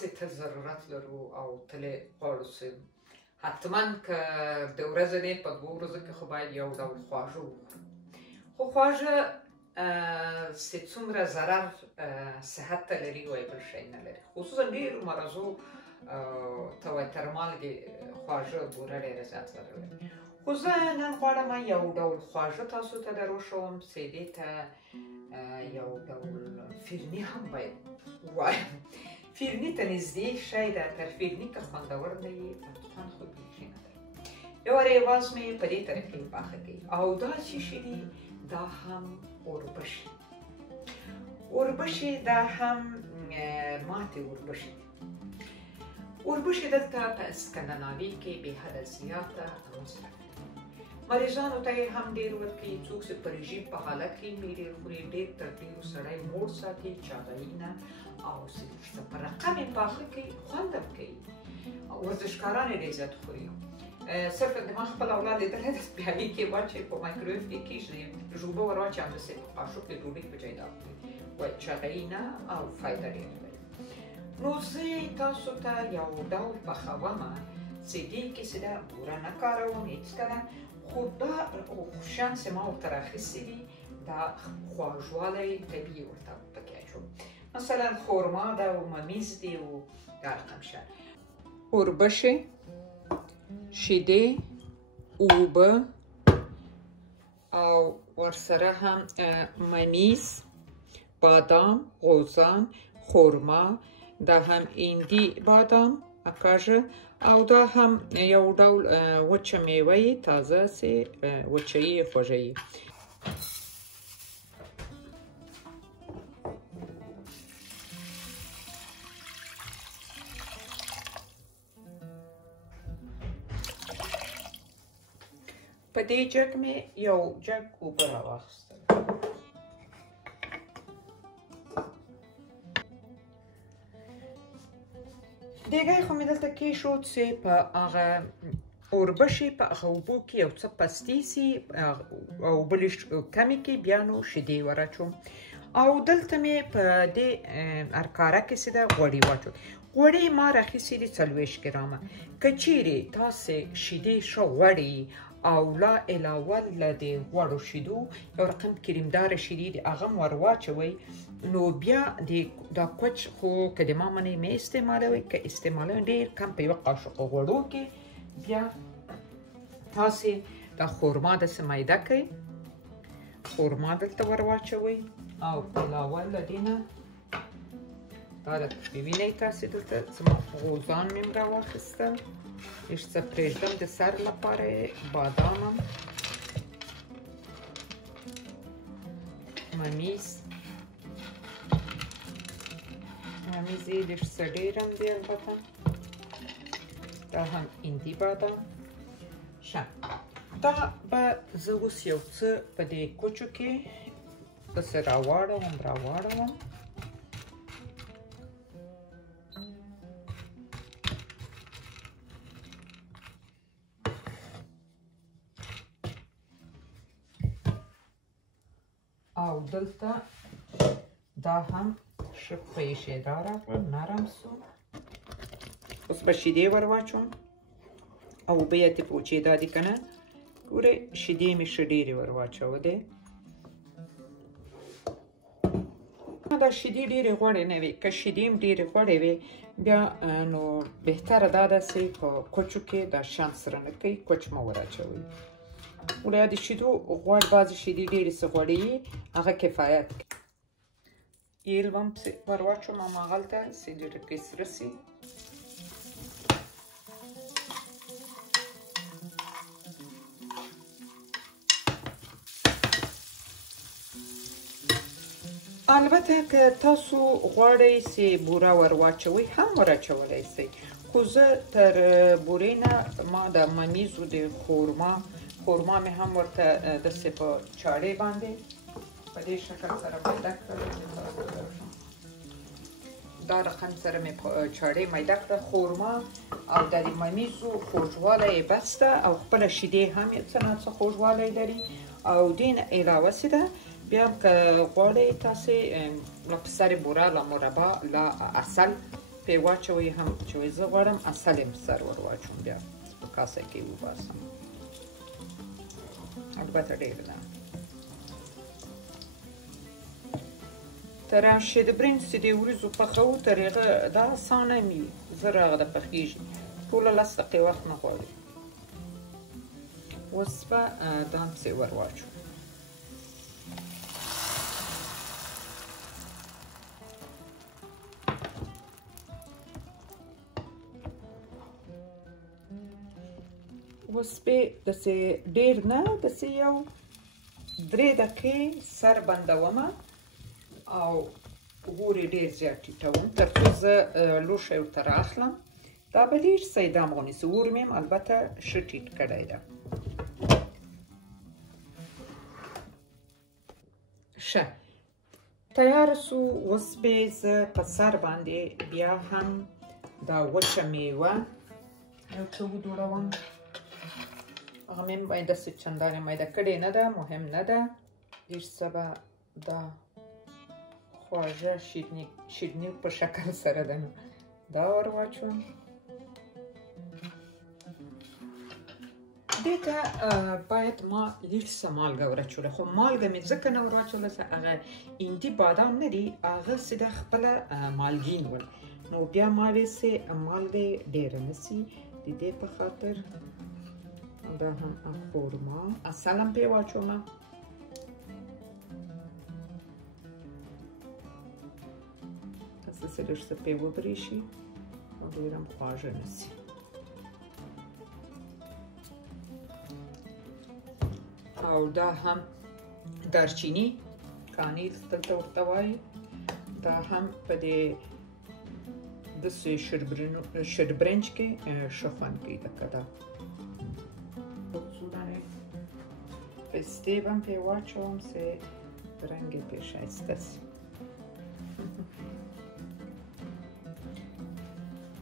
داسې تل ضرورت لرو او تل غواړو چې حتما که د ورځې دی په 2 ورځو کې خو باید یو ډول خواږه وخورو. خو خواږه چې څومره ضرر صحت ته لري وایي بل شی نه لري، خصوصا ډېرو مرضو ته وایي تر مالګې خواږه بوره ډېره زیات ضرر لري. خو زه نن غواړم یو ډول خواږه تاسو ته در وښوم چې دې ته یو ډول فرني هم باید ووایم. فرني ته نږدې شی ده، تر فرني که خوندور نه وي خوند خو بیخي نه لري. یو رواز مې په دې طریقې پاخه کوي او دا چې شي دي دا هم اوربشې. اوربشې دا هم ماتې اوربشې دي. اوربشې دلته په اسکندناوي کې بې حده زیاته مصرف دي. مریضانو ته یې هم ډېر ورکوي، څوک چې په رژیم په حالت کې هم ډېر خوري، ډېر تر ډېرو سړی موړ ساتي چاغوي نه، او چې په رقم یې پاخه کوي خوند هم کوي. ورزشکاران یې ډېر زیات خوري. صرف د ما خپل اولاد لیدلی ده پیالې کې واچوي په مایکروویف کې کېږدي، ژوبه ور واچوي همداسې په قاشق د ډوډۍ په ځای دا خوري، وایي چاغوي نه او فایده ډېره لري. نو زه تاسو ته یو ډول پخومه چې دې کې چې ده بوره نه کاروم هېڅکله، خو دا شیان چې ما ورته راخیستي دي دا خواږوالی طبیعي ورته پکې اچوم. مثلا خرما ده و ممیز دي و دا رقم شیان. اوربشې، شیدې، اوبه او ورسره هم ممیز، بادام، غوزان، خرما، دا هم هندي بادام اکاژه او دا هم یو ډول وچه میوه یې تازه چې وچه یې خوږه یې. په دې جګ مې یو جګ اوبه راواخیستل. دیګی خو مې دلته کېښود چې په هغه اوربشې په هغه اوبو کې یو څه پستې سي او بلې کمې کې بیا نو شیدې ور اچوم. او دلته مې په دې ارکاره کې چې ده غوړي واچول. غوړي ما راخیستي دي 40 ګرامه. که چیرې تاسې شیدې ښه غوړې او لا علاوه له دې غوړو شیدو یو رقم کریمداره شیدې دي هغه هم ور واچوئ، نو بیا دا کوچ خو که د ما منې مې استعمالوئ، که استعمالوئ ډېر کم په یوه قاشق غوړو کې بیا تاسې دا خرما داسې میده کړئ، خرما دلته ور واچوئ او علاوه له دې نه دا ببینئ تاسې دلته زما غوزان مې هم راواخیستل، لږ څه پرېږدم د سر لپاره بادام هم، ممیز یې لږ څه ډېر هم دی البته، دا هم هندي بادام. ښه، دا به زه اوس یو څه په دې کوچو کې داسې راواړوم. او دلته دا هم ښه پریښېداره کړم، نرم سو. اوس به شیدې ور واچوم او اوبه یې اتې پوچېدا دي که نه، ګورئ شیدې مې ښه ډېرې ور واچولې. دا شیدې ډېرې غوړې نه وي، که شیدې هم ډېرې غوړې وي بیا نو بهتره دا ده چې په کوچو کې دا شیان سره نه کوي، کوچ مه ور اچوئ. ولی د شیدو غوړ بعضې شیدې ډېرې څه غوړې وي هغه کفایت کوي. یېل به هم پسې ور واچوم هماغلته چې ډېره سره سي. البته که تاسو غواړئ چې بوره ور واچوئ هم ور اچولی شئ، خو زه تر بورې نه ما د ممیزو د خرما مې هم ورته داسې په چاړې باندې په دې شکل سره میده کړه، دا رقم سره مې په چاړې میده کړه خرما او د ممیزو خوږوالی یې بس ده او خپله شیدې هم یې څه نه څه خوږوالی لري. او دې نه علاوه چې ده بیا هم که غواړئ تاسې له پسر بوره، له مربا، له عسل پې واچوئ هم چې زه غواړم عسل یې سر ور واچوم بیا په کاسه کې وباسم البته ډېر نه تر شید برنج چې د وریځو پخوو تر هغه دا اسانه وي زر هغه د پخېږي ټوله 10 دقیقې وخت نه غواړي اوس به دا هم پسې ور واچوم اوس به داسې ډېر نه داسې یو 3 دقیقې سر بندومه او اور یې ډېر زیات ټیټوم تر څو زه لوښی ورته رااخلم دا به ډېر څه دم ونیسي اور مې هم البته ښه ټیټ کړی ده ښه تیاره سو اوس به زه په سر باندې بیا هم دا وچه میوه یو څه وجوړوم هغه مې باید داسې چندانې میده کړې نه ده مهم نه ده ډېر څه به دا خواږه شیریني په شکل سره ده نو دا ور واچوم دې ته باید ما لږ څه مالګه ور اچوله خو مالګه مې ځکه نه ور اچوله چې هغه هندي بادام نه دي هغه سیده خپله مالګین ول نو بیا ما ویل چې مالګه یې ډېره نه سي د دې په خاطر دا هم خورما عسل هم پرې واچومه داسې لږ څه پرې وبرېښي او ډېر هم خواږه نه سي او دا هم دارچیني کانیز دلته ورته وایي دا هم په دې داسې شیربرنج کې ښه خوند کوي لکه دا پستې به هم پرې واچوم چې رنګ یې پرې ښایسته سي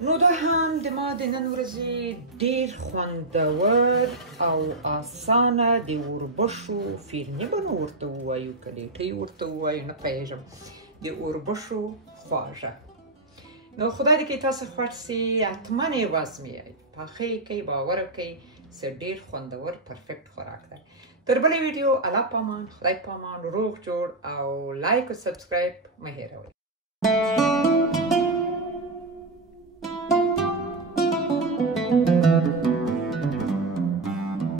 نو دا هم د ما د نن ورځې ډېر خوندور او اسانه د اوربشو فیرني به نو ورته ووایو که لیټۍ ورته ووایو نه پوهېږم د اوربشو خواږه نو خدای دې کوي تاسو خوښ سي حتما یې وازمویئ پاخه یې کوئ باور وکئ چې ډېر خوندور پرفیکټ خوراک دی تر بلې ویډیو الله پامان خدای پامان روغ جوړ او لایک او سبسکرایب مه هېروئ